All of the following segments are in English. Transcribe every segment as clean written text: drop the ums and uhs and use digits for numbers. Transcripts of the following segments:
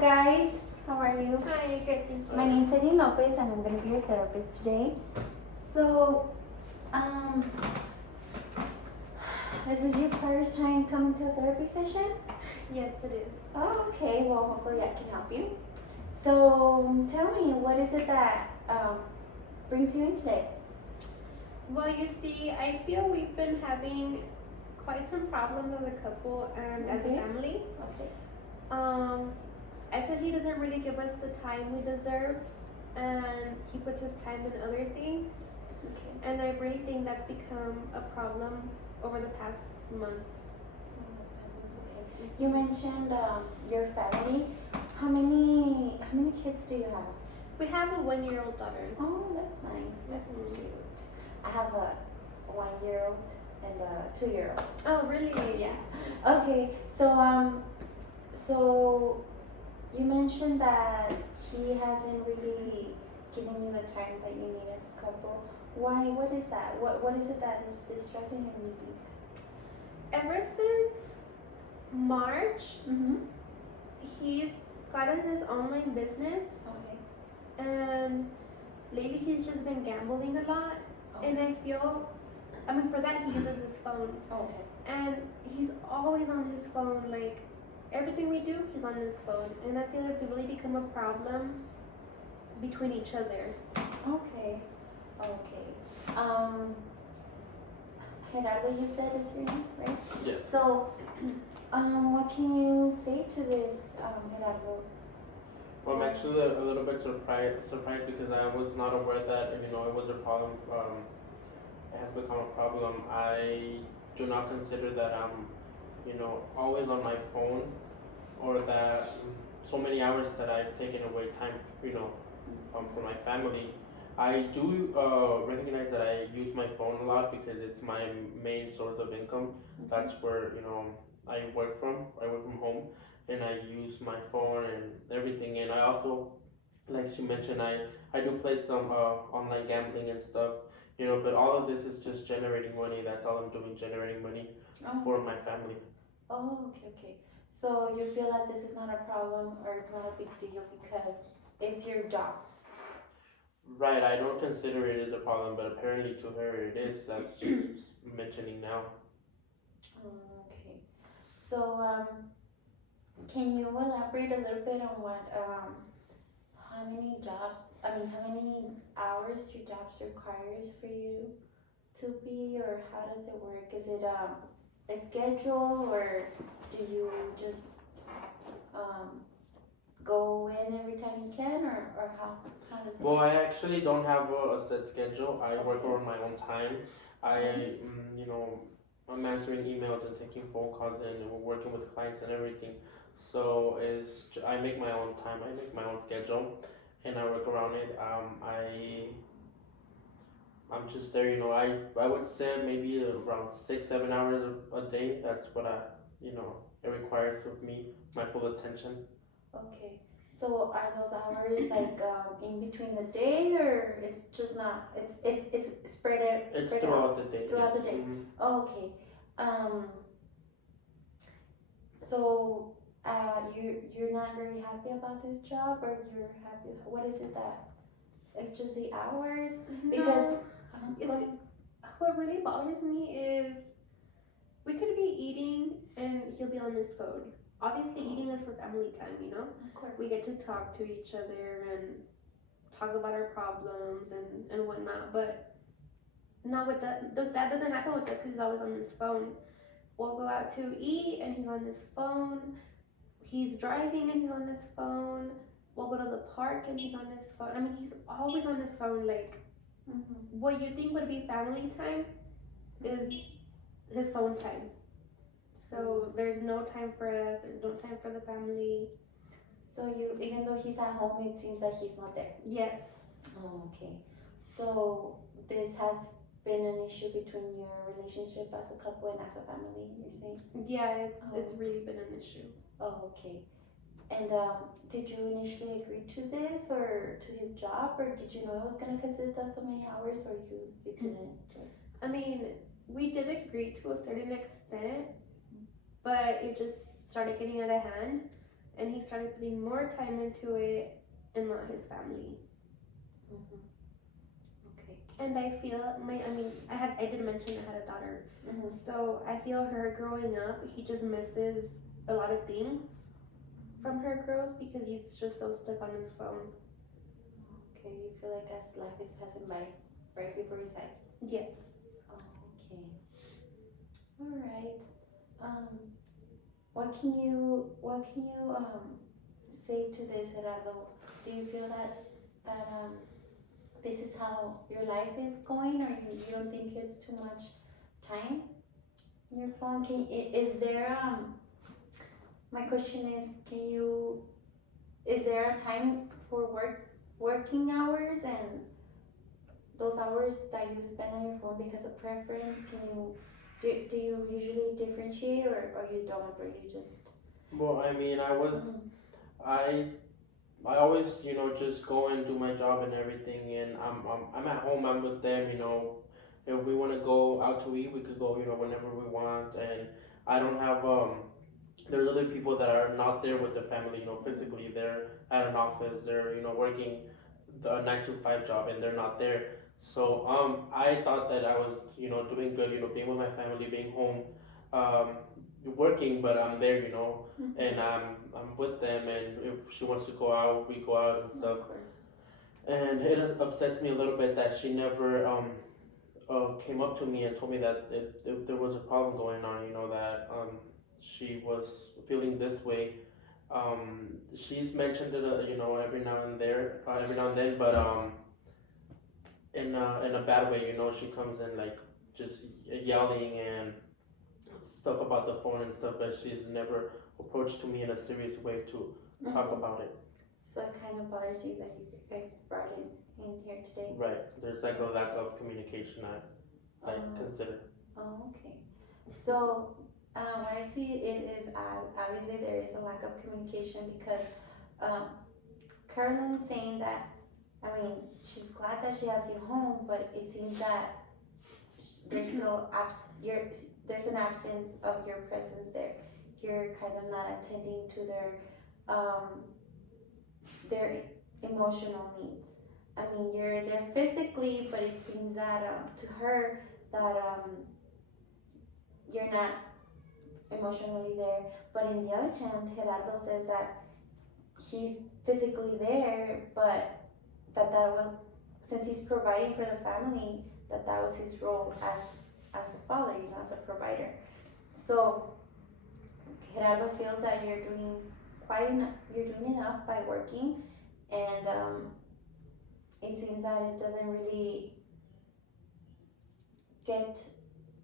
guys, how are you? Hi, good, thank you. My name is Eddie Lopez and I'm going to be your therapist today. So, is this your first time coming to a therapy session? Yes, it is. Oh, okay, well, hopefully I can help you. So, tell me, what is it that brings you in today? Well, you see, I feel we've been having quite some problems as a couple and as a Okay. family. Okay. I feel he doesn't really give us the time we deserve, and he puts his time in other things. Okay. And I really think that's become a problem over the past months. Okay. You mentioned your family. How many kids do you have? We have a 1-year-old daughter. Oh, that's nice. That's Mhm. cute. I have a 1-year-old and a 2-year-old. Oh, really? Yeah. Okay. So you mentioned that he hasn't really given you the time that you need as a couple. Why? What is that? What is it that is distracting him, you think? Ever since March, Mm-hmm. he's gotten this online business. Okay. And lately he's just been gambling a lot, and I feel, for that he uses his phone, Okay. and he's always on his phone. Like everything we do, he's on his phone, and I feel it's really become a problem between each other. Okay. Gerardo, you said it's your name, right? Yes. So, what can you say to this, Gerardo? Well, I'm actually a little bit surprised because I was not aware that it was a problem. It has become a problem. I do not consider that I'm always on my phone, or that so many hours that I've taken away time from my family. I do recognize that I use my phone a lot because it's my main source of income. That's where I work from. I work from home, and I use my phone and everything. And I also, like she mentioned, I do play some online gambling and stuff. But all of this is just generating money. That's all I'm doing, generating money for my family. Oh, okay. So you feel that this is not a problem or it's not a big deal because it's your job. Right, I don't consider it as a problem, but apparently to her it is. That's just mentioning now. Okay. So, can you elaborate a little bit on how many jobs, how many hours your jobs requires for you to be, or how does it work? Is it a schedule, or do you just go in every time you can, or how does it Well, work? I actually don't have a set schedule. I work Okay. on my own time. I'm answering emails and taking phone calls and working with clients and everything. So I make my own time. I make my own schedule, and I work around it. I'm just there. I would say maybe around 6-7 hours a day. That's what it requires of me, my full attention. Okay. So are those hours like in between the day, or it's just not? It's spread out. It's Spread throughout out the day. throughout Yes. the day. Mhm. Okay. Um. So you're not very happy about this job, or you're happy? What is it that? It's just the hours because. No, Go ahead. what really bothers me is we could be eating and he'll be on his phone. Obviously, eating is for family time, Of course. We get to talk to each other and talk about our problems and whatnot, but not with that. That doesn't happen with us because he's always on his phone. We'll go out to eat and he's on his phone. He's driving and he's on his phone. We'll go to the park and he's on his phone. He's always on his phone. Like, what you think would be family time is his phone time. So there's no time for us, there's no time for the family. So even though he's at home, it seems like he's not there. Yes. Oh, okay. So this has been an issue between your relationship as a couple and as a family, you're saying? Yeah, it's really been an issue. Oh, okay. And did you initially agree to this or to his job, or did you know it was going to consist of so many hours, or you didn't? We did agree to a certain extent, but it just started getting out of hand. and he started putting more time into it and not his family. Mhm. Okay. And I feel I did mention I had a daughter, Mhm. so I feel her growing up, he just misses a lot of things from her growth because he's just so stuck on his phone. Okay, you feel like as life is passing by, right before his eyes. Yes. Okay. All right. What can you say to this, Gerardo? Do you feel that this is how your life is going, or you don't think it's too much time in your phone? Is there my question is, is there a time for working hours and those hours that you spend on your phone because of preference? Do you usually differentiate, or you don't, or you just Well, I mean, Mhm. I I always, just go and do my job and everything, and I'm at home. I'm with them. If we want to go out to eat, we could go. Whenever we want, and I don't have. There's other people that are not there with their family. Physically, they're at an office. They're working the 9 to 5 job, and they're not there. So I thought that I was doing good. Being with my family, being home, um, working, but I'm there. And I'm with them, and if she wants to go out, we go out and stuff. Of course. And it upsets me a little bit that she never came up to me and told me that there was a problem going on. That she was feeling this way. She's mentioned it, every now and then, but in a bad way. She comes in like just yelling and stuff about the phone and stuff, but she's never approached to me in a serious way to talk Mhm. about it. So it kind of bothers you that you guys brought in here today. Right. There's like a lack of communication. I consider. Oh, okay. So, what I see it is obviously there is a lack of communication because um, Carolyn is saying that, I mean, she's glad that she has you home, but it seems that there's still there's an absence of your presence there. You're kind of not attending to their emotional needs. I mean, you're there physically, but it seems that to her that you're not emotionally there. But in the other hand, Gerardo says that he's physically there, but that was, since he's providing for the family, that was his role as a father, as a provider. So Gerardo feels that you're doing enough by working, and it seems that it doesn't really get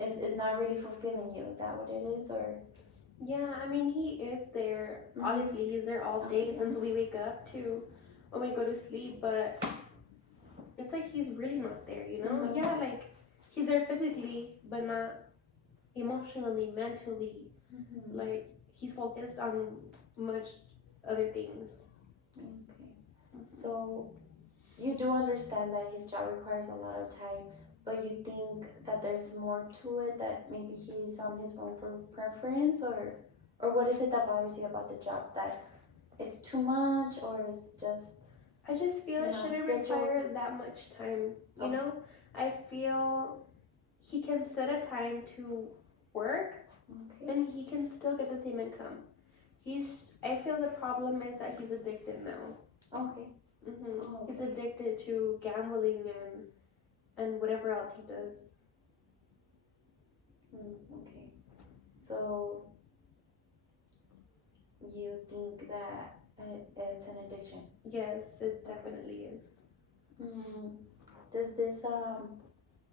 it's not really fulfilling you. Is that what it is, or? Yeah, he is there. Mhm. Obviously, he's there all day since we wake up to when we go to sleep, but it's like he's really not there, Mhm. Yeah, like he's there physically, but not emotionally, mentally. Mhm. Like he's focused on much other things. Okay. So you do understand that his job requires a lot of time, but you think that there's more to it, that maybe he's on his phone for preference, or what is it that bothers you about the job? That it's too much, or it's just I just feel it not shouldn't scheduled? require that much time, Oh. I feel he can set a time to work Okay. and he can still get the same income. I feel the problem is that he's addicted now. Okay. Oh. He's addicted to gambling and whatever else he does. Okay. So you think that it's an addiction? Yes, it definitely is. Does this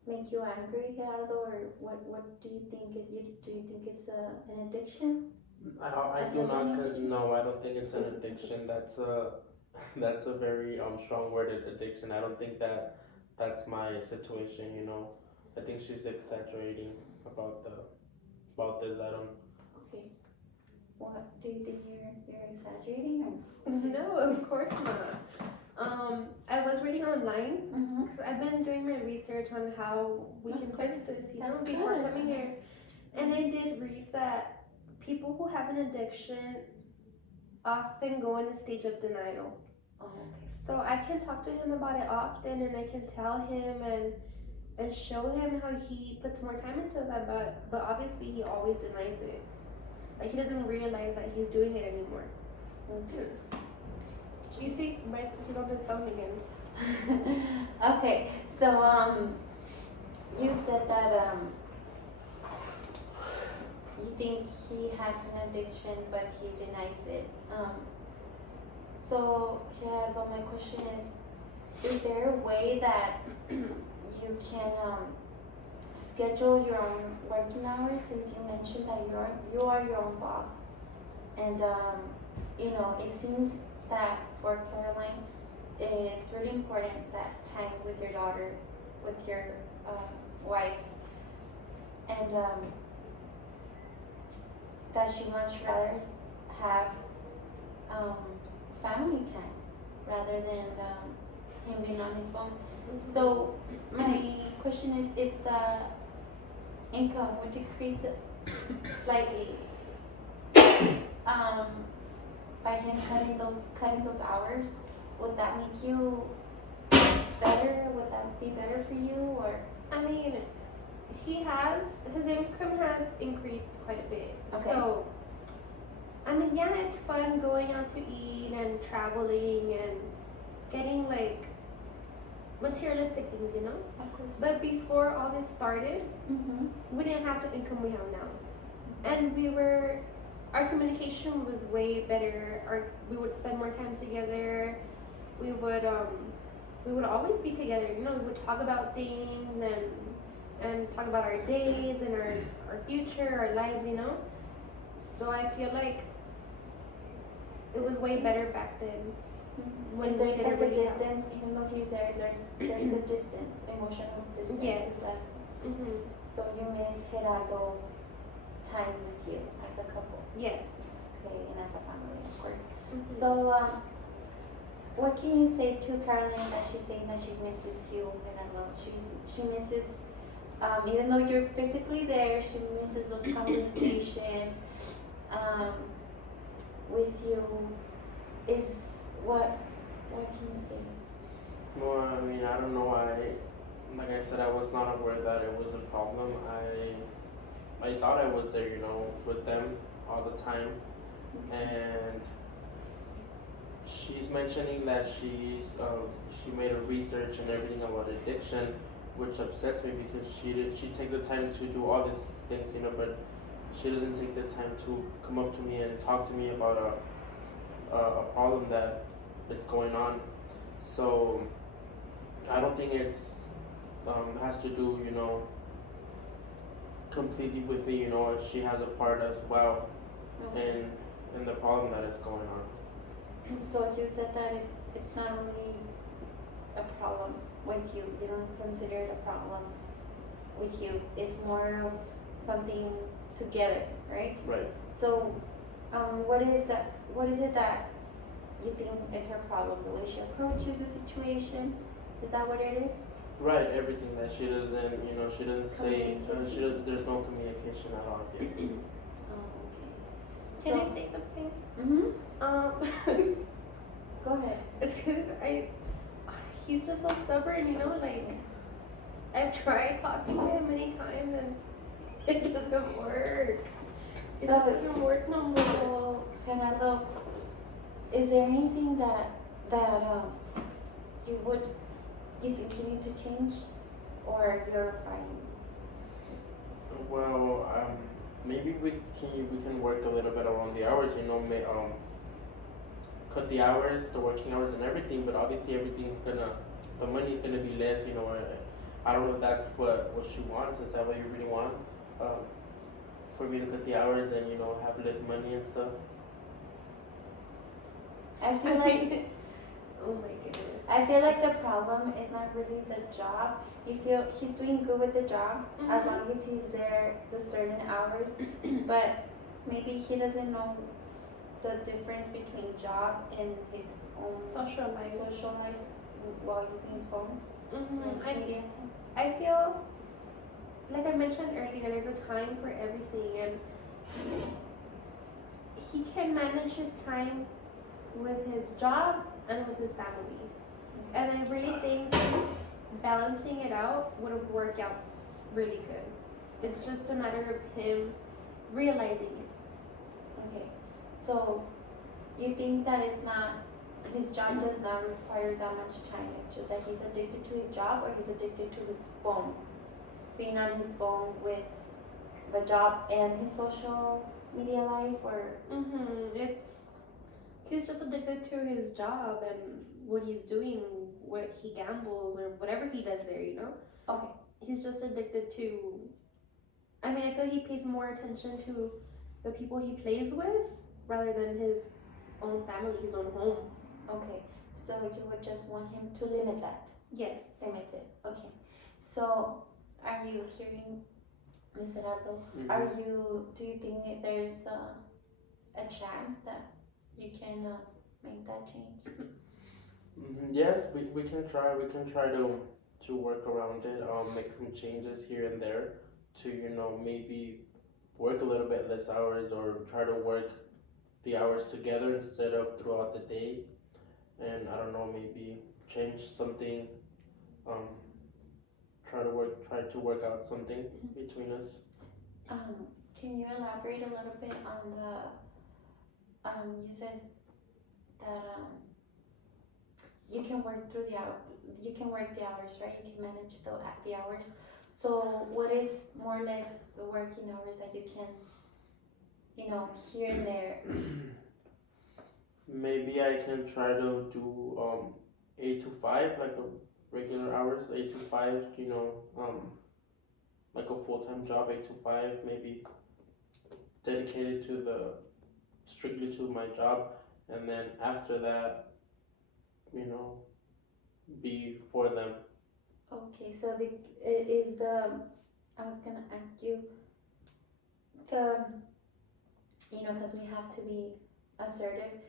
make you angry, Gerardo, or what do you think? Do you think it's an addiction? I do not, cause no, I don't think it's an addiction. That's a very strong worded addiction. I don't think that's my situation. I think she's exaggerating about this. I don't. Okay. What do you think you're exaggerating, or? No, of course not. I was reading online Mm-hmm. because I've been doing my research on how we can fix this, That's before good. coming here. And I did read that people who have an addiction often go in a stage of denial. Oh, okay. So I can talk to him about it often, and I can tell him and show him how he puts more time into that, but obviously he always denies it. Like he doesn't realize that he's doing it anymore. Okay. You see, right? He's on his phone again. Okay, so you said that you think he has an addiction, but he denies it. So Gerardo, my question is there a way that you can schedule your own working hours, since you mentioned that you are your own boss, and you know, it seems that for Caroline, it's really important that time with your daughter, with your wife, and that she much rather have family time rather than him being on his phone. So my question is, if the income would decrease slightly by him cutting those hours, would that make you better? Would that be better for you, or? I mean, his income has increased quite a bit. Okay. So, I mean, yeah, it's fun going out to eat and traveling and getting like materialistic things, you know? Of course. But before all this started, Mm-hmm. we didn't have the income we have now. And our communication was way better. We would spend more time together. We would always be together, you know, we would talk about things and talk about our days and our future, our lives, you know? So I feel like it was way better back then. When we there's didn't like a really have- distance, even though he's there, there's a distance, emotional distance. Yes. Is that, Mm-hmm. so you miss Gerardo time with you as a couple, Yes. okay, and as a family, of course. Mhm. So, what can you say to Caroline that she's saying that she misses you, Gerardo? She misses, even though you're physically there, she misses those conversations with you. Is what can you say? Well, I mean, I don't know. Like I said, I was not aware that it was a problem. I thought I was there, you know, with them all the time, and she's mentioning that she made a research and everything about addiction, which upsets me because she takes the time to do all these things, you know, but she doesn't take the time to come up to me and talk to me about a problem that is going on. So I don't think it's has to do, you know, completely with me. You know, she has a part as well in the problem that is going on. So you said that it's not only a problem with you. You don't consider it a problem with you. It's more of something together, right? Right. So, what is that? What is it that you think it's her problem? The way she approaches the situation? Is that what it is? Right. Everything that she doesn't, you know, she doesn't say. Communicate. There's no communication at all. Yes. Oh, okay. Can I say something? Mm-hmm. Go ahead. It's because he's just so stubborn, you know, like, I've tried talking to him many times and it doesn't work. It So- just doesn't work no more. So, Gerardo, is there anything that you think you need to change, or you're fine? Well, maybe we can work a little bit around the hours. You know, cut the hours, the working hours, and everything. But obviously, the money's gonna be less. You know, I don't know if that's what she wants. Is that what you really want? For me to cut the hours and, you know, have less money and stuff. I feel like Oh my goodness. I feel like the problem is not really the job. You feel he's doing good with the job as Mhm. long as he's there the certain hours, but maybe he doesn't know the difference between job and his own Social life. social life while using his phone. Mm-hmm. and media time. I feel like I mentioned earlier, there's a time for everything, and he can manage his time with his job and with his family. And I really think balancing it out would work out really good. It's just a matter of him realizing it. Okay. So you think that it's not his job does not require that much time. It's just that he's addicted to his job or he's addicted to his phone. Being on his phone with the job and his social media life or It's he's just addicted to his job and what he's doing, what he gambles or whatever he does there, you know? okay. He's just addicted to I mean, I feel he pays more attention to the people he plays with rather than his own family, his own home. Okay. So you would just want him to limit that. Yes. Limit it. Okay. So are you hearing Miss Gerardo? Mhm. Do you think that there's a chance that you can make that change? Yes, we can try. We can try to work around it. Make some changes here and there to maybe work a little bit less hours or try to work the hours together instead of throughout the day. And I don't know, maybe change something. Um, try to work out something between us. Can you elaborate a little bit on the you said that you can work through the hour you can work the hours, right? You can manage the hours. So what is more or less the working hours that you can here and there? Maybe I can try to do 8 to 5, like a regular hours, 8 to 5. Like a full time job, 8 to 5. Maybe dedicated to the strictly to my job, and then after that, you know, be for them. Okay, so the is the I was gonna ask you the because we have to be assertive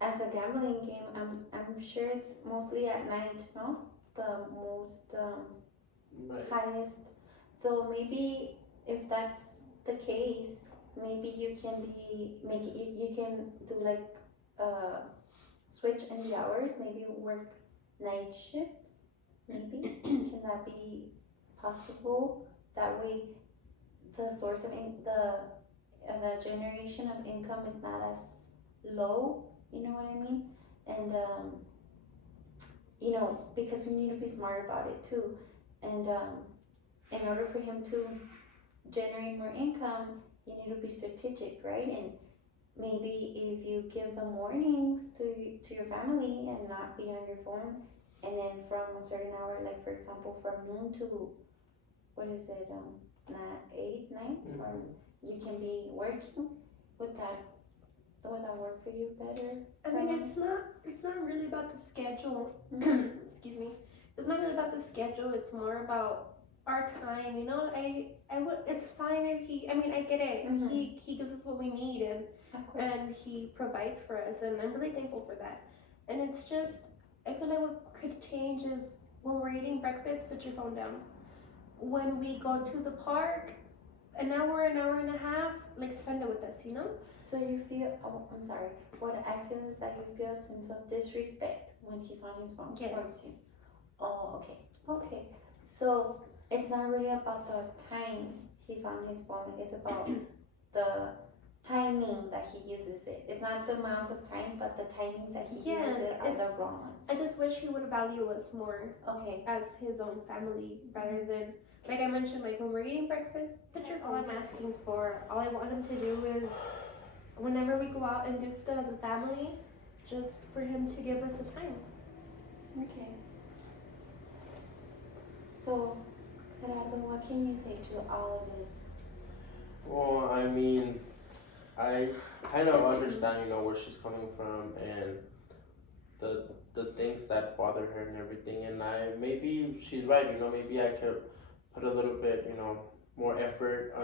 as a gambling game. I'm sure it's mostly at night, no? The most Right. highest. So maybe if that's the case, maybe you can make it. You can do like uh switch in the hours. Maybe work night shifts. Maybe can that be possible? That way, the source of the generation of income is not as low. You know what I mean? And because we need to be smart about it too. And in order for him to generate more income, you need to be strategic, right? And maybe if you give the mornings to your family and not be on your phone, and then from a certain hour, like for example, from noon to what is it, not 8, 9, or you can be working. Would that work for you better? I mean, it's not really about the schedule. Excuse me. It's not really about the schedule. It's more about our time. You know, I would. It's fine if he. I mean, I get it. Mhm. He gives us what we need Of course. and he provides for us, and I'm really thankful for that. And it's just, I feel like what could change is when we're eating breakfast, put your phone down. When we go to the park, an hour and a half, like spend it with us. You know. So you feel, oh, I'm sorry. What I feel is that you feel a sense of disrespect when he's on his phone. Yes. towards you. Oh, okay. Okay. So it's not really about the time he's on his phone. It's about the timing that he uses it. It's not the amount of time, but the timings that he Yes, uses it are the it's- wrong ones. I just wish he would value us more Okay. as his own family rather than, like I mentioned, like when we're eating breakfast, put your phone. All I'm asking for, all I want him to do is whenever we go out and do stuff as a family, just for him to give us the time. Okay. So, Gerardo, what can you say to all of this? Well, I mean, I kind of understand, where she's coming from and the things that bother her and everything. And maybe she's right, maybe I could put a little bit, more effort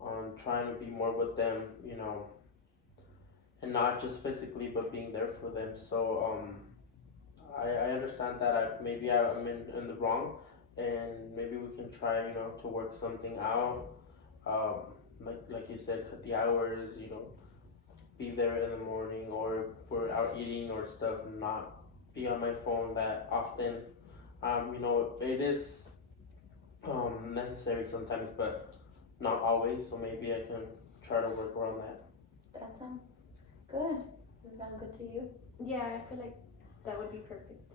on trying to be more with them, and not just physically, but being there for them. So, I understand that maybe I'm in the wrong, and maybe we can try, to work something out. Um, like you said, cut the hours, be there in the morning, or for out eating or stuff, not be on my phone that often. You know, it is necessary sometimes, but not always. So maybe I can try to work around that. That sounds good. Does it sound good to you? Yeah, I feel like that would be perfect.